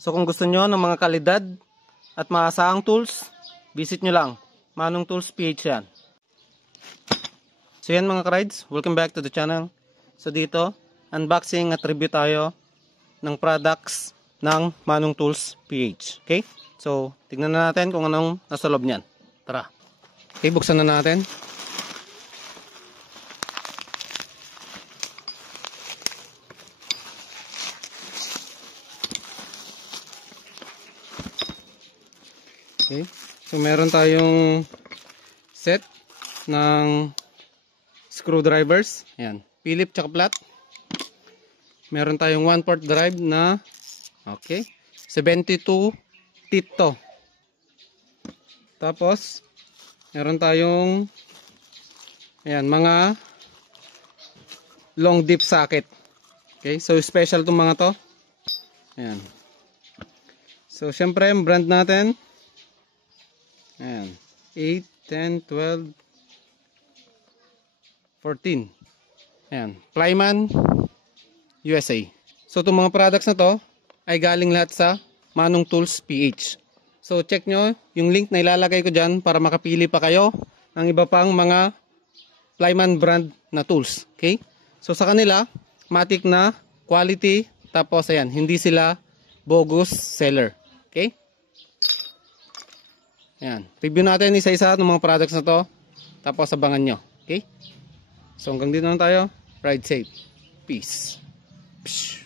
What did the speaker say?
So kung gusto nyo ng mga kalidad at maasahang tools, visit nyo lang. Manong Tools PH yan. So yan mga ka-rides, welcome back to the channel. So dito, unboxing at review tayo ng products ng Manong Tools PH. Okay? So tignan na natin kung anong nasa loob niyan. Tara. Okay, buksan na natin. Okay. So meron tayong set ng screwdrivers. Ayan, Phillips tsaka flat. Meron tayong 1/4 drive na 72 teeth to. Tapos meron tayong mga long dip socket. Okay, so special tong mga to. Ayan. So syempre ang brand natin, ayan, 8, 10, 12, 14. Ayan, Plyman USA. So itong mga products na to ay galing lahat sa Manong Tools PH. So check nyo yung link na ilalagay ko dyan para makapili pa kayo ng iba pang mga Plyman brand na tools. Okay? So sa kanila, matik na quality, tapos ayan, hindi sila bogus seller. Okay? Ayan, review natin isa-isa ng mga products na to, tapos abangan nyo. Okay? So hanggang dito na tayo. Ride safe. Peace. Psh.